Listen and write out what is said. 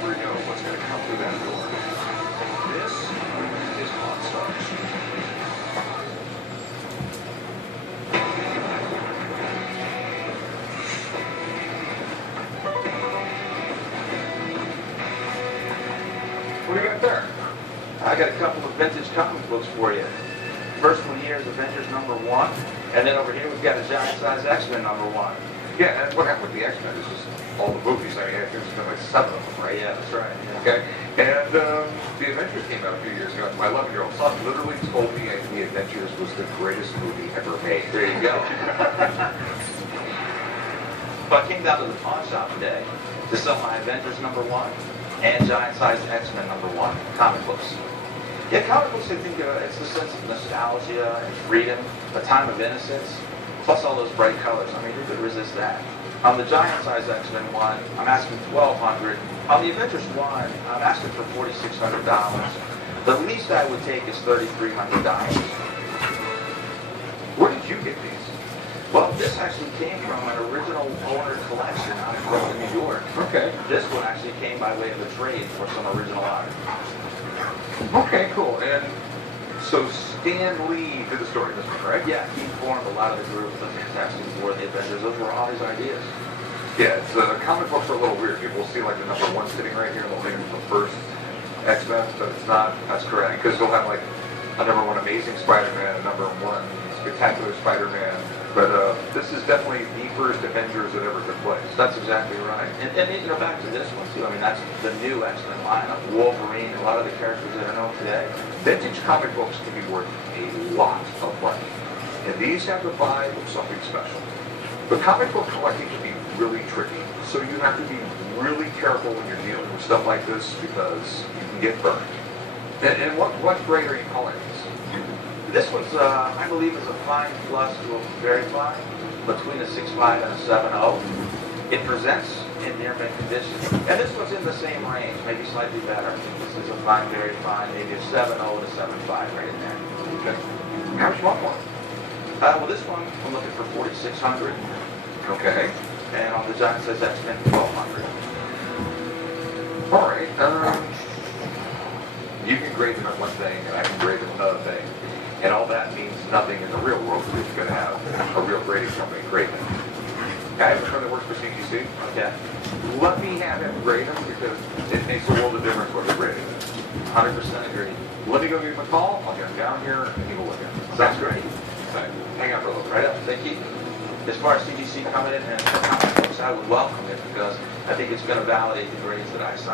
never know what's going to come through that door. This is Monstars. What do you got there? I got a couple of vintage comic books for you. First one here is Avengers #1, and then over here we've got a giant size X-Men #1. Yeah, and what happened with the X-Men is just all the movies. I mean, there's been like 7 of them, right? Yeah, that's right. Yeah. Okay. And the Avengers came out a few years ago. My 11-year-old son literally told me the Avengers was the greatest movie ever made. There you go. But I came down to the pawn shop today to sell my Avengers #1 and giant size X-Men #1 comic books. Yeah, comic books, I think it's the sense of nostalgia and freedom, a time of innocence, plus all those bright colors. I mean, who could resist that? On the giant size X-Men one, I'm asking $1,200. On the Avengers one, I'm asking for $4,600. The least I would take is $3,300. Where did you get these? Well, this actually came from an original owner collection out of Brooklyn, New York. Okay. This one actually came by way of a trade for some original art. Okay, cool. And so Stan Lee did the story, this one, right? Yeah, he formed a lot of the group, the Fantastic Four, the Avengers. Those were all his ideas. Yeah, it's, comic books are a little weird. People will see like the #1 sitting right here, and they'll think it's the first X-Men, but it's not. That's correct. Because they'll have like a #1 Amazing Spider-Man, a #1 Spectacular Spider-Man. But this is definitely the first Avengers that ever took place. That's exactly right. And you know, back to this one too. I mean, that's the new X-Men lineup. Wolverine, a lot of the characters that are known today. Vintage comic books can be worth a lot of money, and these have the vibe of something special. But comic book collecting can be really tricky, so you have to be really careful when you're dealing with stuff like this because you can get burned. And what grade are you calling these? This one's, I believe, is a fine plus to a very fine, between a 6.5 and a 7.0. It presents in near mint condition, and this one's in the same range, maybe slightly better. This is a fine, very fine, maybe a 7.0 to 7.5 right in there. Okay. How much you want for it? Well, this one I'm looking for $4,600, Okay. and on the giant size X-Men, $1,200. All right. You can grade them on one thing, and I can grade them another thing. And all that means nothing in the real world because you're going to have a real grading company grade them. I have a friend that works for CGC. Okay. Let me have him grade them because it makes a world of difference what they're grading. 100% agree. Let me go give him a call. I'll get him down here, and he will look at it. Sounds great. Okay. Hang out for a little bit. Right up. Thank you. As far as CGC coming in and comic books, I would welcome it because I think it's going to validate the grades that I sign.